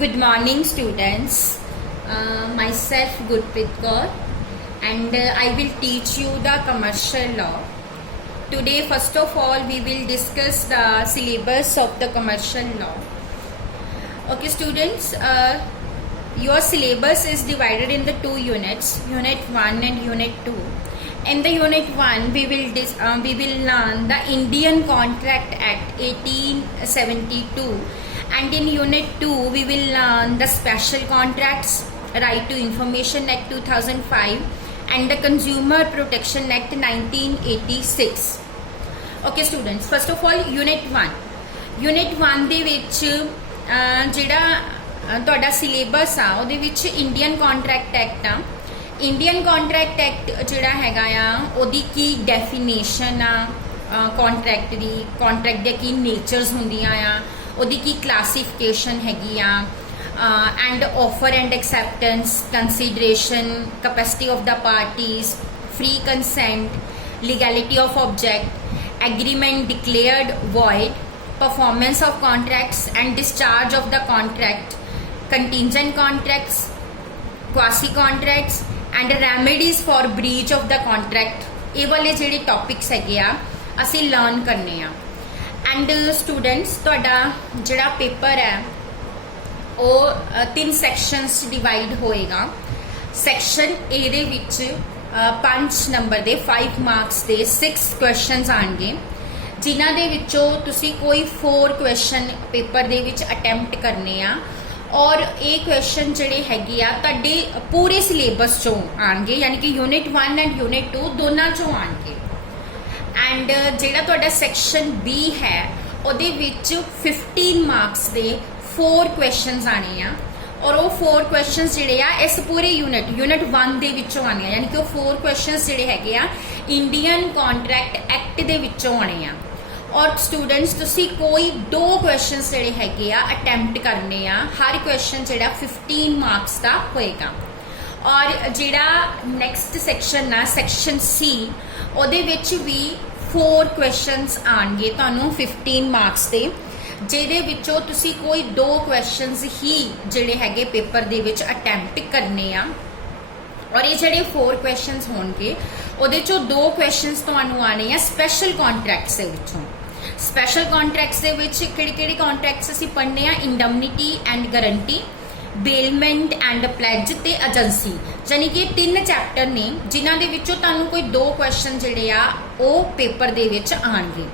Good morning, students. Myself Gurpreet Kaur, and I will teach you the commercial law. Today, first of all, we will discuss the syllabus of the commercial law. Okay, students, your syllabus is divided in the two units, Unit 1 and Unit 2. In the Unit 1, we will learn the Indian Contract Act 1872. And in Unit 2, we will learn the Special Contracts, Right to Information Act 2005 and the Consumer Protection Act 1986. Okay students, first of all Unit 1. Unit 1 ਦੇ ਵਿੱਚ ਜਿਹੜਾ ਤੁਹਾਡਾ syllabus ਆ ਉਹਦੇ ਵਿੱਚ Indian contract act ਆ। Indian contract act ਜਿਹੜਾ ਹੈਗਾ ਆ ਉਹਦੀ ਕੀ ਡੈਫੀਨੇਸ਼ਨ ਆ ਕੰਟਰੈਕਟ ਦੀ, ਕੰਟਰੈਕਟ ਦੇ ਕੀ ਨੇਚਰਸ ਹੁੰਦੀਆਂ ਆ, ਉਹਦੀ ਕੀ ਕਲਾਸੀਫਿਕੇਸ਼ਨ ਹੈਗੀ ਆ, and offer and acceptance, consideration, capacity of the parties, free consent, legality of object, agreement declared void, performance of contracts and discharge of the contract, contingent contracts, quasi contracts and remedies for breach of the contract. ਇਹ ਵਾਲੇ ਜਿਹੜੇ topics ਹੈਗੇ ਆ ਅਸੀਂ learn ਕਰਨੇ ਆ। And students ਤੁਹਾਡਾ ਜਿਹੜਾ ਪੇਪਰ ਹੈ ਉਹ 3 ਸੈਕਸ਼ਨਸ ਡਿਵਾਈਡ ਹੋਏਗਾ। ਸੈਕਸ਼ਨ ਏ ਦੇ ਵਿੱਚ 5 ਨੰਬਰ ਦੇ 5 ਮਾਰਕਸ ਦੇ 6 ਕੁਐਸਚਨਸ ਆਣਗੇ, ਜਿਨ੍ਹਾਂ ਦੇ ਵਿੱਚੋਂ ਤੁਸੀਂ ਕੋਈ 4 ਕੁਐਸਚਨ ਪੇਪਰ ਦੇ ਵਿੱਚ ਅਟੈਂਪਟ ਕਰਨੇ ਆ ਔਰ ਇਹ ਕੁਐਸਚਨ ਜਿਹੜੇ ਹੈਗੇ ਆ ਤੁਹਾਡੇ ਪੂਰੇ ਸਿਲੇਬਸ ਚੋਂ ਆਣਗੇ, ਯਾਨੀ ਕਿ Unit 1 ਐਂਡ Unit 2 ਦੋਨਾਂ ਚੋਂ ਆਣਗੇ। ਐਂਡ ਜਿਹੜਾ ਤੁਹਾਡਾ ਸੈਕਸ਼ਨ ਬੀ ਹੈ ਉਹਦੇ ਵਿੱਚ 15 ਮਾਰਕਸ ਦੇ 4 ਕੁਐਸਚਨਸ ਆਣੇ ਆ ਔਰ ਉਹ 4 ਕੁਐਸਚਨਸ ਜਿਹੜੇ ਆ ਇਸ ਪੂਰੇ ਯੂਨਿਟ 1 ਦੇ ਵਿੱਚੋਂ ਆਣੇ ਆ, ਯਾਨੀ ਕਿ ਉਹ 4 ਕੁਐਸਚਨਸ ਜਿਹੜੇ ਹੈਗੇ ਆ ਇੰਡੀਅਨ ਕੰਟਰੈਕਟ ਐਕਟ ਦੇ ਵਿੱਚੋਂ ਆਣੇ ਆ। ਔਰ ਸਟੂਡੈਂਟਸ ਤੁਸੀਂ ਕੋਈ 2 ਕੁਐਸਚਨਸ ਜਿਹੜੇ ਹੈਗੇ ਆ ਅਟੈਂਪਟ ਕਰਨੇ ਆ, ਹਰ ਕੁਐਸਚਨ ਜਿਹੜਾ 15 ਮਾਰਕਸ ਦਾ ਹੋਏਗਾ। ਔਰ ਜਿਹੜਾ ਨੈਕਸਟ ਸੈਕਸ਼ਨ ਆ ਸੈਕਸ਼ਨ ਸੀ ਉਹਦੇ ਵਿੱਚ ਵੀ 4 ਕੁਐਸਚਨਸ ਆਣਗੇ ਤੁਹਾਨੂੰ 15 ਮਾਰਕਸ ਦੇ, ਜਿਹਦੇ ਵਿੱਚੋਂ ਤੁਸੀਂ ਕੋਈ 2 ਕੁਐਸਚਨਸ ਹੀ ਜਿਹੜੇ ਹੈਗੇ ਪੇਪਰ ਦੇ ਵਿੱਚ ਅਟੈਂਪਟ ਕਰਨੇ ਆ। ਔਰ ਇਹ ਜਿਹੜੇ 4 ਕੁਐਸਚਨਸ ਹੋਣਗੇ ਉਹਦੇ ਚੋਂ 2 ਕੁਐਸਚਨਸ ਤੁਹਾਨੂੰ ਆਣੇ ਆ ਸਪੈਸ਼ਲ ਕੰਟਰੈਕਟਸ ਦੇ ਵਿੱਚੋਂ। ਸਪੈਸ਼ਲ ਕੰਟਰੈਕਟਸ ਦੇ ਵਿੱਚ ਕਿਹੜੇ ਕੰਟਰੈਕਟਸ ਅਸੀਂ ਪੜ੍ਹਨੇ ਆ? ਇੰਡਮਨਿਟੀ ਐਂਡ ਗਾਰੰਟੀ, ਬੇਲਮੈਂਟ ਐਂਡ ਪਲੈਜ ਤੇ ਏਜੰਸੀ, ਯਾਨੀ ਕਿ 3 ਚੈਪਟਰ ਨੇ ਜਿਨ੍ਹਾਂ ਦੇ ਵਿੱਚੋਂ ਤੁਹਾਨੂੰ ਕੋਈ 2 ਕੁਐਸਚਨ ਜਿਹੜੇ ਆ ਉਹ ਪੇਪਰ ਦੇ ਵਿੱਚ ਆਣਗੇ।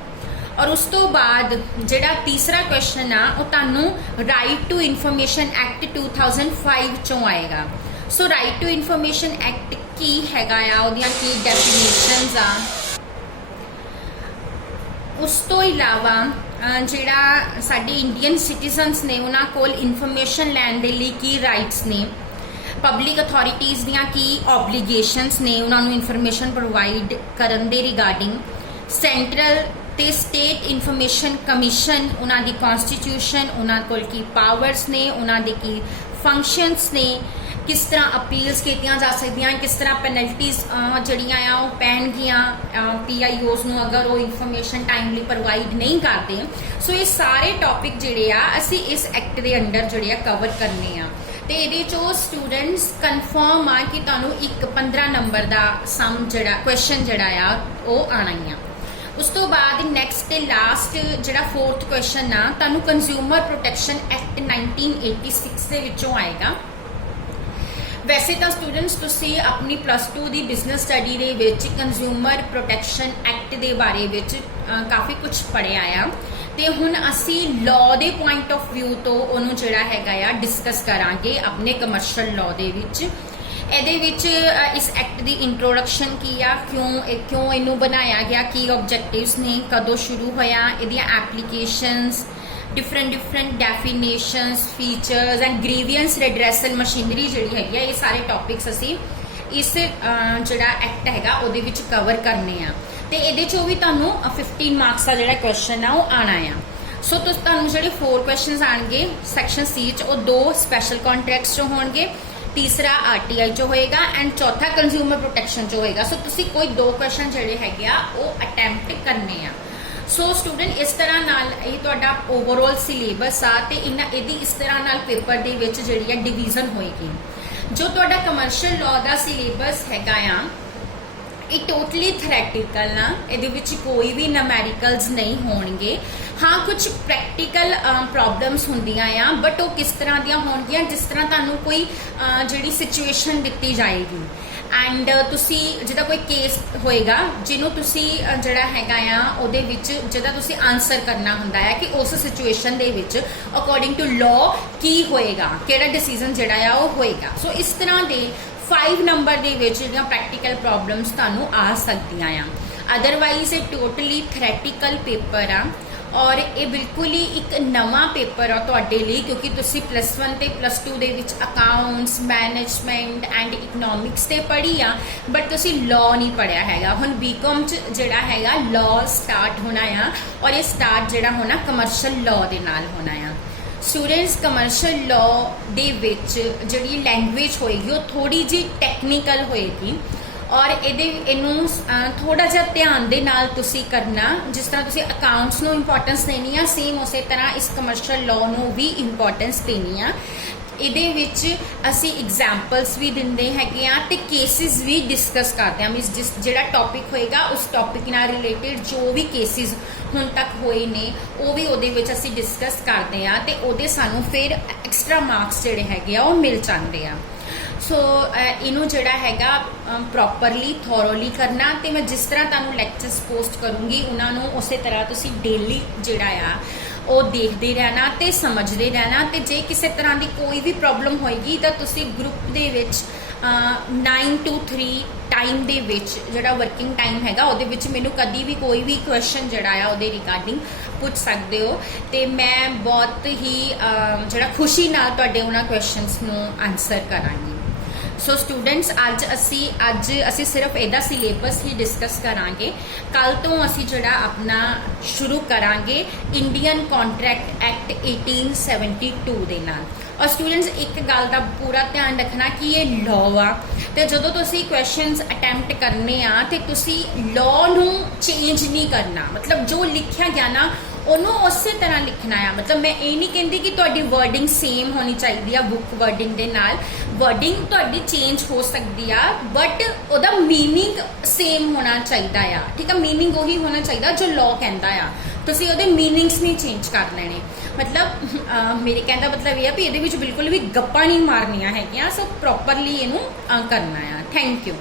ਔਰ ਉਸ ਤੋਂ ਬਾਅਦ ਜਿਹੜਾ ਤੀਸਰਾ ਕੁਐਸਚਨ ਆ ਉਹ ਤੁਹਾਨੂੰ ਰਾਈਟ ਟੂ ਇਨਫੋਰਮੇਸ਼ਨ ਐਕਟ 2005 ਚੋਂ ਆਏਗਾ। So right to information act ਕੀ ਹੈਗਾ ਆ, ਉਹਦੀਆਂ ਕੀ ਡੈਫੀਨੇਸ਼ਨਸ ਆ। ਉਸ ਤੋਂ ਇਲਾਵਾ ਜਿਹੜਾ ਸਾਡੇ ਇੰਡੀਅਨ ਸਿਟੀਜ਼ਨਸ ਨੇ ਉਹਨਾਂ ਕੋਲ ਇਨਫੋਰਮੇਸ਼ਨ ਲੈਣ ਦੇ ਲਈ ਕੀ ਰਾਈਟਸ ਨੇ, ਪਬਲਿਕ ਅਥਾਰਟੀਜ਼ ਦੀਆਂ ਕੀ ਓਬਲੀਗੇਸ਼ਨਸ ਨੇ ਉਹਨਾਂ ਨੂੰ ਇਨਫੋਰਮੇਸ਼ਨ ਪ੍ਰੋਵਾਈਡ ਕਰਨ ਦੇ ਰਿਗਾਰਡਿੰਗ, ਸੈਂਟਰਲ ਤੇ ਸਟੇਟ ਇਨਫੋਰਮੇਸ਼ਨ ਕਮਿਸ਼ਨ ਉਹਨਾਂ ਦੀ ਕਨਸਟੀਟਿਊਸ਼ਨ, ਉਹਨਾਂ ਕੋਲ ਕੀ ਪਾਵਰਸ ਨੇ, ਉਹਨਾਂ ਦੇ ਕੀ ਫੰਕਸ਼ਨਸ ਨੇ, ਕਿਸ ਤਰ੍ਹਾਂ ਅਪੀਲਸ ਕੀਤੀਆਂ ਜਾ ਸਕਦੀਆਂ, ਕਿਸ ਤਰ੍ਹਾਂ ਪੈਨਲਟੀਜ਼ ਜਿਹੜੀਆਂ ਆ ਉਹ ਪੈਣਗੀਆਂ PIOs ਨੂੰ ਅਗਰ ਉਹ ਇਨਫੋਰਮੇਸ਼ਨ ਟਾਈਮਲੀ ਪ੍ਰੋਵਾਈਡ ਨਹੀਂ ਕਰਦੇ। ਸੋ ਇਹ ਸਾਰੇ ਟੌਪਿਕ ਜਿਹੜੇ ਆ ਅਸੀਂ ਇਸ ਐਕਟ ਦੇ ਅੰਡਰ ਜਿਹੜੇ ਆ ਕਵਰ ਕਰਨੇ ਆ। ਤੇ ਇਹਦੇ ਚੋਂ ਸਟੂਡੈਂਟਸ ਕਨਫਰਮ ਆ ਕਿ ਤੁਹਾਨੂੰ ਇੱਕ 15 ਨੰਬਰ ਦਾ ਸਮ ਜਿਹੜਾ ਕੁਐਸਚਨ ਜਿਹੜਾ ਆ ਉਹ ਆਣਾ ਹੀ ਆ। ਉਸ ਤੋਂ ਬਾਅਦ ਨੈਕਸਟ ਤੇ ਲਾਸਟ ਜਿਹੜਾ 4th ਕੁਐਸਚਨ ਆ ਤੁਹਾਨੂੰ ਕੰਜ਼ਿਊਮਰ ਪ੍ਰੋਟੈਕਸ਼ਨ ਐਕਟ 1986 ਦੇ ਵਿੱਚੋਂ ਆਏਗਾ। ਵੈਸੇ ਤਾਂ ਸਟੂਡੈਂਟਸ ਤੁਸੀਂ ਆਪਣੀ +2 ਦੀ ਬਿਜ਼ਨਸ ਸਟੱਡੀ ਦੇ ਵਿੱਚ ਕੰਜ਼ਿਊਮਰ ਪ੍ਰੋਟੈਕਸ਼ਨ ਐਕਟ ਦੇ ਬਾਰੇ ਵਿੱਚ ਕਾਫੀ ਕੁਝ ਪੜ੍ਹਿਆ ਆ, ਤੇ ਹੁਣ ਅਸੀਂ ਲਾਅ ਦੇ ਪੁਆਇੰਟ ਆਫ ਵਿਊ ਤੋਂ ਉਹਨੂੰ ਜਿਹੜਾ ਹੈਗਾ ਆ ਡਿਸਕਸ ਕਰਾਂਗੇ ਆਪਣੇ ਕਮਰਸ਼ੀਅਲ ਲਾਅ ਦੇ ਵਿੱਚ। ਇਹਦੇ ਵਿੱਚ ਇਸ ਐਕਟ ਦੀ ਇੰਟਰੋਡਕਸ਼ਨ ਕੀ ਆ, ਕਿਉਂ ਇਹਨੂੰ ਬਣਾਇਆ ਗਿਆ, ਕੀ ਆਬਜੈਕਟਿਵਸ ਨੇ, ਕਦੋਂ ਸ਼ੁਰੂ ਹੋਇਆ, ਇਹਦੀਆਂ applications, different definitions, features and grievance redressal machinery ਜਿਹੜੀ ਹੈਗੀ ਆ, ਇਹ ਸਾਰੇ ਟੌਪਿਕਸ ਅਸੀਂ ਇਸ ਜਿਹੜਾ ਐਕਟ ਹੈਗਾ ਉਹਦੇ ਵਿੱਚ ਕਵਰ ਕਰਨੇ ਆ। ਤੇ ਇਹਦੇ ਚੋਂ ਵੀ ਤੁਹਾਨੂੰ 15 ਮਾਰਕਸ ਦਾ ਜਿਹੜਾ ਕੁਐਸਚਨ ਆ ਉਹ ਆਣਾ ਆ। ਸੋ ਤੁਹਾਨੂੰ ਜਿਹੜੇ 4 ਕੁਐਸਚਨਸ ਆਣਗੇ ਸੈਕਸ਼ਨ ਸੀ ਚ, ਉਹ 2 ਸਪੈਸ਼ਲ ਕੰਟਰੈਕਟਸ ਚੋਂ ਹੋਣਗੇ, ਤੀਸਰਾ RTI ਚ ਹੋਏਗਾ ਐਂਡ ਚੌਥਾ ਕੰਜ਼ਿਊਮਰ ਪ੍ਰੋਟੈਕਸ਼ਨ ਚ ਹੋਏਗਾ। ਸੋ ਤੁਸੀਂ ਕੋਈ 2 ਕੁਐਸਚਨ ਜਿਹੜੇ ਹੈਗੇ ਆ ਉਹ ਅਟੈਂਪਟ ਕਰਨੇ ਆ। ਸੋ ਸਟੂਡੈਂਟ ਇਸ ਤਰ੍ਹਾਂ ਨਾਲ ਇਹ ਤੁਹਾਡਾ ਓਵਰਆਲ ਸਿਲੇਬਸ ਆ ਤੇ ਇਹਦੀ ਇਸ ਤਰ੍ਹਾਂ ਨਾਲ ਪੇਪਰ ਦੇ ਵਿੱਚ ਜਿਹੜੀ ਆ ਡਿਵੀਜ਼ਨ ਹੋਏਗੀ। ਜੋ ਤੁਹਾਡਾ ਕਮਰਸ਼ੀਅਲ ਲਾਅ ਦਾ ਸਿਲੇਬਸ ਹੈਗਾ ਆ ਇਹ ਟੋਟਲੀ ਥਿਓਰੈਟੀਕਲ ਨਾ, ਇਹਦੇ ਵਿੱਚ ਕੋਈ ਵੀ ਨੂਮੈਰੀਕਲਸ ਨਹੀਂ ਹੋਣਗੇ। ਹਾਂ ਕੁਝ ਪ੍ਰੈਕਟੀਕਲ ਪ੍ਰੋਬਲਮਸ ਹੁੰਦੀਆਂ ਆ, ਬਟ ਉਹ ਕਿਸ ਤਰ੍ਹਾਂ ਦੀਆਂ ਹੋਣਗੀਆਂ, ਜਿਸ ਤਰ੍ਹਾਂ ਤੁਹਾਨੂੰ ਕੋਈ ਜਿਹੜੀ ਸਿਚੁਏਸ਼ਨ ਦਿੱਤੀ ਜਾਏਗੀ ਐਂਡ ਤੁਸੀਂ ਜਿਹਦਾ ਕੋਈ ਕੇਸ ਹੋਏਗਾ ਜਿਹਨੂੰ ਤੁਸੀਂ ਜਿਹੜਾ ਹੈਗਾ ਆ ਉਹਦੇ ਵਿੱਚ ਜਿਹਦਾ ਤੁਸੀਂ ਆਨਸਰ ਕਰਨਾ ਹੁੰਦਾ ਹੈ ਕਿ ਉਸ ਸਿਚੁਏਸ਼ਨ ਦੇ ਵਿੱਚ ਅਕੋਰਡਿੰਗ ਟੂ ਲਾਅ ਕੀ ਹੋਏਗਾ, ਕਿਹੜਾ ਡਿਸੀਜਨ ਜਿਹੜਾ ਆ ਉਹ ਹੋਏਗਾ। ਸੋ ਇਸ ਤਰ੍ਹਾਂ ਦੇ 5 ਨੰਬਰ ਦੇ ਵਿੱਚ ਜਿਹੜੀਆਂ ਪ੍ਰੈਕਟੀਕਲ ਪ੍ਰੋਬਲਮਸ ਤੁਹਾਨੂੰ ਆ ਸਕਦੀਆਂ ਆ। ਅਦਰਵਾਈਜ਼ ਇਹ ਟੋਟਲੀ ਥਿਓਰੈਟੀਕਲ ਪੇਪਰ ਆ ਔਰ ਇਹ ਬਿਲਕੁਲ ਹੀ ਇੱਕ ਨਵਾਂ ਪੇਪਰ ਆ ਤੁਹਾਡੇ ਲਈ, ਕਿਉਂਕਿ ਤੁਸੀਂ +1 ਤੇ +2 ਦੇ ਵਿੱਚ ਅਕਾਊਂਟਸ, ਮੈਨੇਜਮੈਂਟ ਐਂਡ ਇਕਨੋਮਿਕਸ ਤੇ ਪੜ੍ਹੀ ਆ, ਬਟ ਤੁਸੀਂ ਲਾਅ ਨਹੀਂ ਪੜ੍ਹਿਆ ਹੈਗਾ। ਹੁਣ ਬੀਕਾਮ 'ਚ ਜਿਹੜਾ ਹੈਗਾ ਲਾਅ ਸਟਾਰਟ ਹੋਣਾ ਆ ਔਰ ਇਹ ਸਟਾਰਟ ਜਿਹੜਾ ਹੋਣਾ ਕਮਰਸ਼ੀਅਲ ਲਾਅ ਦੇ ਨਾਲ ਹੋਣਾ ਆ। ਸਟੂਡੈਂਟਸ ਕਮਰਸ਼ੀਅਲ ਲਾਅ ਦੇ ਵਿੱਚ ਜਿਹੜੀ ਲੈਂਗੁਏਜ ਹੋਏਗੀ ਉਹ ਥੋੜੀ ਜਿਹੀ ਟੈਕਨੀਕਲ ਹੋਏਗੀ ਔਰ ਇਹਨੂੰ ਥੋੜਾ ਜਿਹਾ ਧਿਆਨ ਦੇ ਨਾਲ ਤੁਸੀਂ ਕਰਨਾ। ਜਿਸ ਤਰ੍ਹਾਂ ਤੁਸੀਂ ਅਕਾਊਂਟਸ ਨੂੰ ਇੰਪੋਰਟੈਂਸ ਦੇਣੀ ਆ, ਸੇਮ ਉਸੇ ਤਰ੍ਹਾਂ ਇਸ ਕਮਰਸ਼ੀਅਲ ਲਾਅ ਨੂੰ ਵੀ ਇੰਪੋਰਟੈਂਸ ਦੇਣੀ ਆ। ਇਹਦੇ ਵਿੱਚ ਅਸੀਂ ਐਗਜ਼ਾਮਪਲਸ ਵੀ ਦਿੰਦੇ ਹੈਗੇ ਆ ਤੇ ਕੇਸਿਸ ਵੀ ਡਿਸਕਸ ਕਰਦੇ ਆ। ਮੀਨਸ ਜਿਹੜਾ ਟੌਪਿਕ ਹੋਏਗਾ ਉਸ ਟੌਪਿਕ ਨਾਲ ਰਿਲੇਟਡ ਜੋ ਵੀ ਕੇਸਿਸ ਹੁਣ ਤੱਕ ਹੋਏ ਨੇ ਉਹ ਵੀ ਉਹਦੇ ਵਿੱਚ ਅਸੀਂ ਡਿਸਕਸ ਕਰਦੇ ਆ ਤੇ ਉਹਦੇ ਸਾਨੂੰ ਫਿਰ ਐਕਸਟਰਾ ਮਾਰਕਸ ਜਿਹੜੇ ਹੈਗੇ ਆ ਉਹ ਮਿਲ ਜਾਂਦੇ ਆ। ਸੋ ਇਹਨੂੰ ਜਿਹੜਾ ਹੈਗਾ ਪ੍ਰੋਪਰਲੀ ਥੋਰੋਲੀ ਕਰਨਾ ਤੇ ਮੈਂ ਜਿਸ ਤਰ੍ਹਾਂ ਤੁਹਾਨੂੰ ਲੈਕਚਰਸ ਪੋਸਟ ਕਰੂੰਗੀ ਉਹਨਾਂ ਨੂੰ ਉਸੇ ਤਰ੍ਹਾਂ ਤੁਸੀਂ ਡੇਲੀ ਜਿਹੜਾ ਆ ਉਹ ਦੇਖਦੇ ਰਹਿਣਾ ਤੇ ਸਮਝਦੇ ਰਹਿਣਾ। ਤੇ ਜੇ ਕਿਸੇ ਤਰ੍ਹਾਂ ਦੀ ਕੋਈ ਵੀ ਪ੍ਰੋਬਲਮ ਹੋਏਗੀ ਤਾਂ ਤੁਸੀਂ ਗਰੁੱਪ ਦੇ ਵਿੱਚ 9 to 3 ਟਾਈਮ ਦੇ ਵਿੱਚ ਜਿਹੜਾ ਵਰਕਿੰਗ ਟਾਈਮ ਹੈਗਾ ਉਹਦੇ ਵਿੱਚ ਮੈਨੂੰ ਕਦੀ ਵੀ ਕੋਈ ਵੀ ਕੁਐਸਚਨ ਜਿਹੜਾ ਆ ਉਹਦੇ ਰਿਗਾਰਡਿੰਗ ਪੁੱਛ ਸਕਦੇ ਹੋ ਤੇ ਮੈਂ ਬਹੁਤ ਹੀ ਜਿਹੜਾ ਖੁਸ਼ੀ ਨਾਲ ਤੁਹਾਡੇ ਉਹਨਾਂ ਕੁਐਸਚਨਸ ਨੂੰ ਆਨਸਰ ਕਰਾਂਗੀ। ਸੋ ਸਟੂਡੈਂਟਸ ਅੱਜ ਅਸੀਂ ਸਿਰਫ ਇਹਦਾ ਸਿਲੇਬਸ ਹੀ ਡਿਸਕਸ ਕਰਾਂਗੇ। ਕੱਲ ਤੋਂ ਅਸੀਂ ਜਿਹੜਾ ਆਪਣਾ ਸ਼ੁਰੂ ਕਰਾਂਗੇ ਇੰਡੀਅਨ ਕੰਟਰੈਕਟ ਐਕਟ 1872 ਦੇ ਨਾਲ। ਔਰ ਸਟੂਡੈਂਟਸ ਇੱਕ ਗੱਲ ਦਾ ਪੂਰਾ ਧਿਆਨ ਰੱਖਣਾ ਕਿ ਇਹ ਲਾਅ ਆ ਤੇ ਜਦੋਂ ਤੁਸੀਂ ਕੁਐਸਚਨਸ ਅਟੈਂਪਟ ਕਰਨੇ ਆ ਤੇ ਤੁਸੀਂ ਲਾਅ ਨੂੰ ਚੇਂਜ ਨਹੀਂ ਕਰਨਾ। ਮਤਲਬ ਜੋ ਲਿਖਿਆ ਗਿਆ ਨਾ ਉਹਨੂੰ ਉਸੇ ਤਰ੍ਹਾਂ ਲਿਖਣਾ ਆ। ਮਤਲਬ ਮੈਂ ਇਹ ਨਹੀਂ ਕਹਿੰਦੀ ਕਿ ਤੁਹਾਡੀ ਵਰਡਿੰਗ ਸੇਮ ਹੋਣੀ ਚਾਹੀਦੀ ਆ ਬੁੱਕ ਵਰਡਿੰਗ ਦੇ ਨਾਲ, ਵਰਡਿੰਗ ਤੁਹਾਡੀ ਚੇਂਜ ਹੋ ਸਕਦੀ ਆ ਬਟ ਉਹਦਾ ਮੀਨਿੰਗ ਸੇਮ ਹੋਣਾ ਚਾਹੀਦਾ ਆ। ਠੀਕ ਆ, ਮੀਨਿੰਗ ਉਹੀ ਹੋਣਾ ਚਾਹੀਦਾ ਜੋ ਲਾਅ ਕਹਿੰਦਾ ਆ। ਤੁਸੀਂ ਉਹਦੇ ਮੀਨਿੰਗਸ ਨਹੀਂ ਚੇਂਜ ਕਰ ਲੈਣੇ। ਮਤਲਬ ਮੇਰੇ ਕਹਿਣ ਦਾ ਮਤਲਬ ਇਹ ਆ ਵੀ ਇਹਦੇ ਵਿੱਚ ਬਿਲਕੁਲ ਵੀ ਗੱਪਾਂ ਨਹੀਂ ਮਾਰਨੀਆਂ ਹੈਗੀਆਂ। ਸੋ ਪ੍ਰੋਪਰਲੀ ਇਹਨੂੰ ਕਰਨਾ ਆ। Thank you.